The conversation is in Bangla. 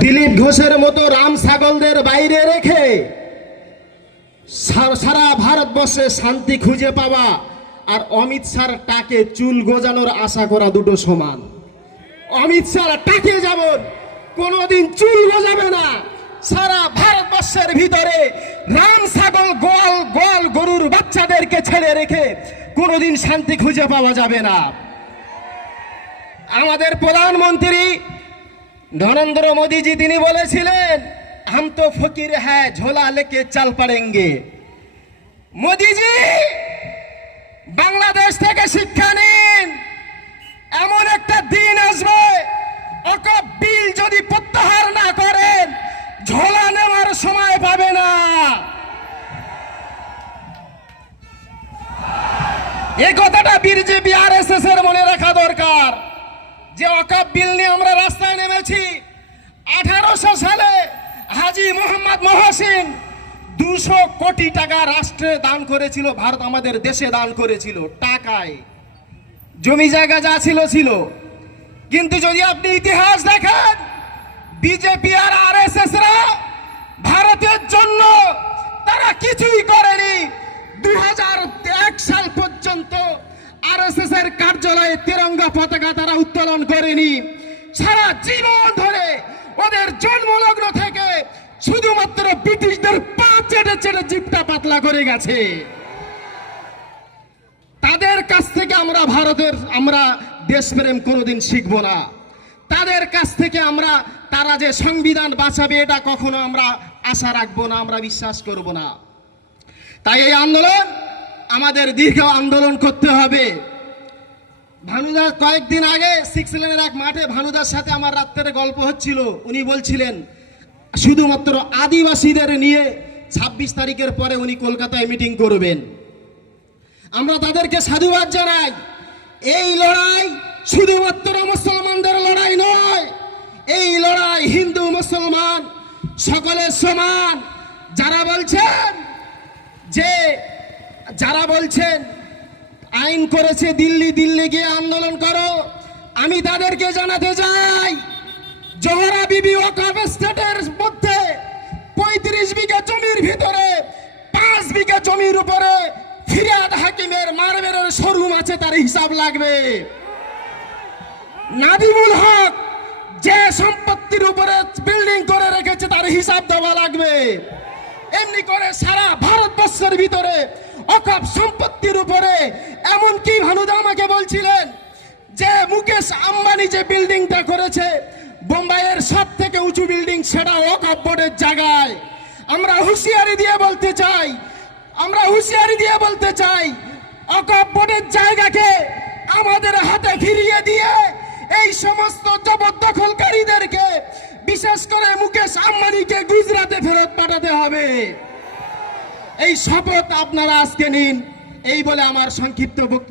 দিলীপ ঘোষের মতো রাম ছাগলদের বাইরে রেখে সারা ভারতবর্ষে শান্তি খুঁজে পাওয়া আর অমিত শাহর টাকে চুল গোজানোর আশা করা দুটো সমান। অমিত শাহ টাকে যেমন কোনোদিন চুল গজাবে না, সারা ভারতবর্ষের ভিতরে রাম ছাগল গোয়াল গোয়াল গরুর বাচ্চাদেরকে ছেড়ে রেখে কোনোদিন শান্তি খুঁজে পাওয়া যাবে না। আমাদের প্রধানমন্ত্রী নরেন্দ্র মোদীজি তিনি বলেছিলেন, হাম তো ফকির হ্যাঁ ঝোলা লেকে চাল পাড়েঙ্গে। মোদীজি, বাংলাদেশ থেকে শিক্ষা নিন। এমন একটা দিন আসবে অকপ বিল যদি প্রত্যাহার না করেন, ঝোলা নেওয়ার সময় পাবে না। এই কথাটা বিজেপি আর এস এর মনে রাখা দরকার। যে অকাপ বিল নিয়ে আমরা রাস্তায় নেমেছি, আঠারোশো সালে হাজি মোহাম্মদ মহসিন দুশো কোটি টাকা রাষ্ট্রে দান করেছিল, ভারত আমাদের দেশে দান করেছিল, টাকায়। জমি জায়গা যা ছিল ছিল। কিন্তু যদি আপনি ইতিহাস দেখেন, বিজেপি আর আর রা ভারতের জন্য তারা কিছুই করেনি। দু হাজার এক সাল পর্যন্ত আর এস এস এর কার্যালয়ে তিরঙ্গা পতাকা তারা উত্তোলন করেনি। সারা জীবন ধরে ওদের জন্মলগ্ন থেকে শুধুমাত্র ব্রিটিশদের পা চেটে চেটে জিপটা পাতলা করে গেছে। তাদের কাছ থেকে আমরা ভারতের, আমরা দেশপ্রেম কোনোদিন শিখব না। তাদের কাছ থেকে আমরা, তারা যে সংবিধান বাঁচাবে এটা কখনো আমরা আশা রাখব না, আমরা বিশ্বাস করব না। তাই এই আন্দোলন, আমাদের দীর্ঘ আন্দোলন করতে হবে। ভানুদাস কয়েকদিন আগে সিক্স লেনের এক মাঠে ভানুদার সাথে আমার রাত্রে গল্প হচ্ছিল। উনি বলছিলেন, শুধুমাত্র আদিবাসীদের নিয়ে ছাব্বিশ তারিখের পরে উনি কলকাতায় মিটিং করবেন। আমরা তাদেরকে সাধুবাদ জানাই। এই লড়াই শুধুমাত্র মুসলমানদের লড়াই নয়, এই লড়াই হিন্দু, মুসলমান সকলের সমান। যারা বলছেন যে, যারা বলছেন আইন করেছে দিল্লি দিল্লি গিয়ে আন্দোলন করো। আমি তাদেরকে জানাতে চাই, জোহরা বিবি ওয়াকাফ স্টেটের মধ্যে পঁয়ত্রিশ বিঘা জমির ভিতরে, পাঁচ বিঘা জমির উপরে ফিরিয়াদ হাকিমের মারবেরের শোরুম আছে, তার হিসাব লাগবে। নাদিমুল হক যে সম্পত্তির উপরে বিল্ডিং করে রেখেছে, তার হিসাব দেওয়া লাগবে। এমনি করে সারা ভারতবর্ষের ভিতরে অকাপ সম্পত্তির উপরে এমন কি ভানুদা আমাকে বলছিলেন যে, মুকেশ আম্বানি যে বিল্ডিংটা করেছে, বোম্বাইয়ের সব থেকে উঁচু বিল্ডিং সেটা অকাপ বোর্ডের জায়গায়। আমরা হুঁশিয়ারি দিয়ে বলতে চাই, আমরা হুঁশিয়ারি দিয়ে বলতে চাই, অকাপ বোর্ডের জায়গাকে আমাদের হাতে ফিরিয়ে দিয়ে এই সমস্ত জবরদখলকারীদেরকে বিশেষ করে মুকেশ আম্বানিকে গুজরাটে ফেরত পাঠাতে হবে। এই শপথ আপনারা আজকে নিন। এই বলে আমার সংক্ষিপ্ত বক্তব্য